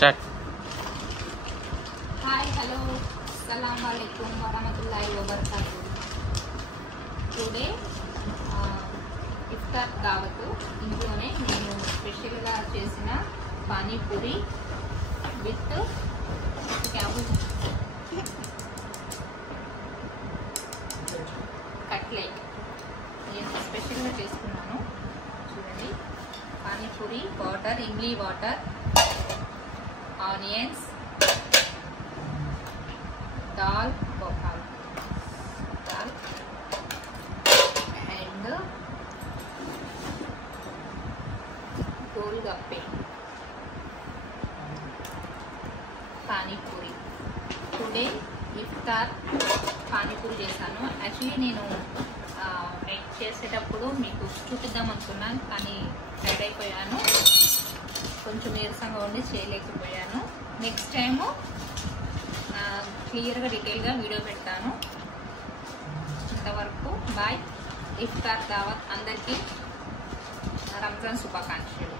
Start. Hi hello అస్సలాం వాలేకుమ్ వరహమతుల్లాహి వబరకాతుహు. టుడే ఇఫ్తార్ దావత్ ఇంట్లోనే నేను స్పెషల్గా చేసిన పానీపూరి విత్ కట్లెట్ నేను స్పెషల్గా చేసుకున్నాను. చూడండి, panipuri water, imli water, onions, dal dal and golgappe, panipuri. Today iftar panipuri చేశాను. యాక్చువల్లీ నేను మేక్ చేసేటప్పుడు మీకు చూపిద్దాం అనుకున్నాను, కానీ టైడ్ అయిపోయాను, కొంచెం నీరసంగా ఉండి చేయలేకపోయాను. నెక్స్ట్ టైము క్లియర్గా డీటెయిల్గా వీడియో పెడతాను. ఇంతవరకు బాయ్. ఇఫ్తార్ దావత్ అందరికీ రంజాన్ శుభాకాంక్షలు.